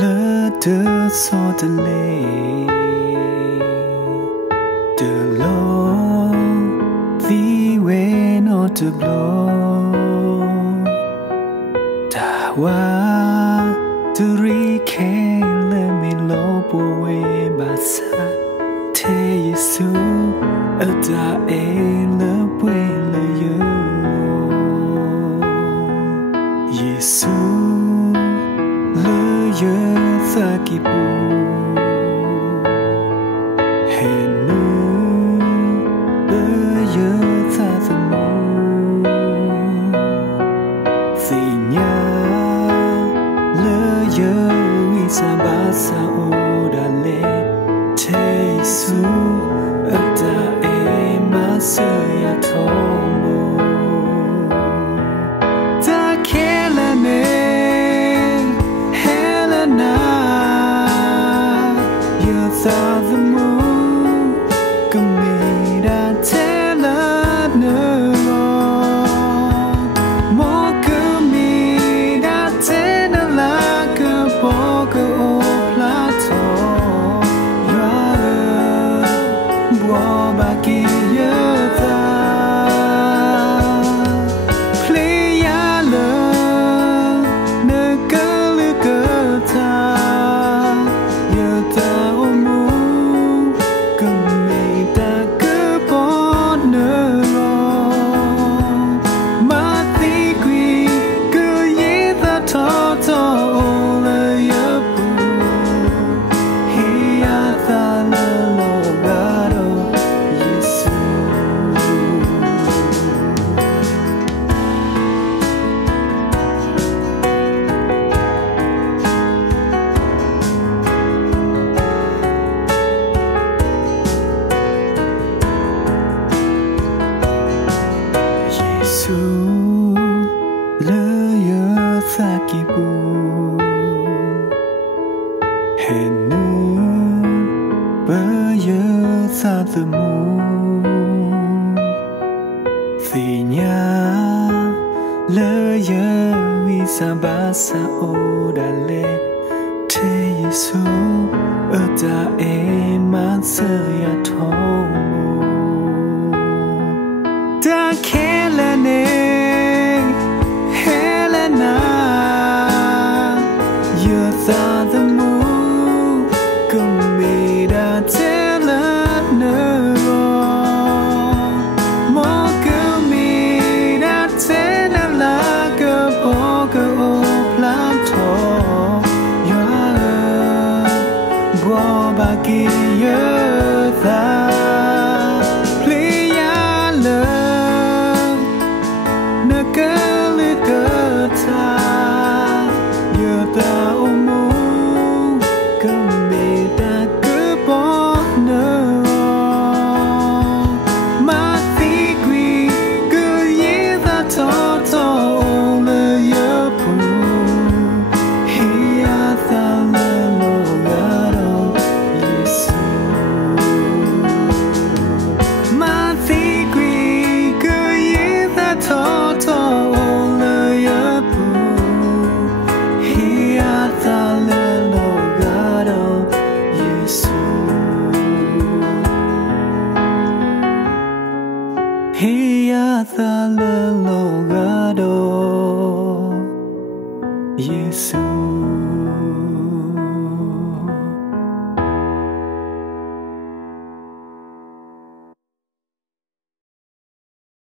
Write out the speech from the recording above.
lỡ đỡ so tờ lệ tờ lo vì quê nó tờ lo ta qua tờ ri khe lỡ mi lo bùa quê bà xa thế Giêsu ở ta e lỡ quê lỡ yêu Giêsu lỡ yêu ta kỳ bù hẹn nu lỡ yêu ta tâm mù vì nhà lỡ yêu vì sa ba sa ô đà lê thế Giêsu ở ta e má sơ ya thong mù ta khe là nè Helena yêu ta the moon kami đã thế là nữa mô kami đã thế là cơ bộ cơ ô plato ya bùa bà kia yêu ta playa lơ nơ cơ lư cơ ta yêu ta ôm mũ cầm mê ta cứ bỏ nơ mà tí quỳ cứ dễ ta thọ thọ ô lơ yêu bù hi a ta lơ lô gà đô Giêsu Giêsu lỡ yêu ta kỳ bù hẹn nu bơ yêu ta từ mù vì nhà lỡ yêu vì sa ba sa ô đà lê thế Giêsu ở ta e má sơ ya thong mù ta khe là nè Helena yêu ta the moon kami đã thế là nữa mô kami đã thế là cơ bộ cơ ô plato ya bùa bà kia yêu ta playa lơ nơ cơ lư cơ ta yêu ta ôm mũ cầm mê ta cứ bỏ nơ mà tí quỳ cứ dễ ta thọ thọ ô lơ yêu bù hi a ta lơ lô gà đô Giêsu mà tí quỳ cứ dễ ta thọ thọ ô lơ yêu bù hi a ta lơ lô gà đô Giêsu hi a ta lơ lô gà đô Giêsu